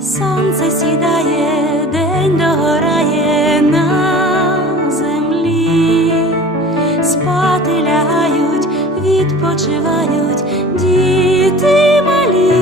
сонце сідає, день догорає на землі, спати лягають, відпочивають діти малі.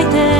いて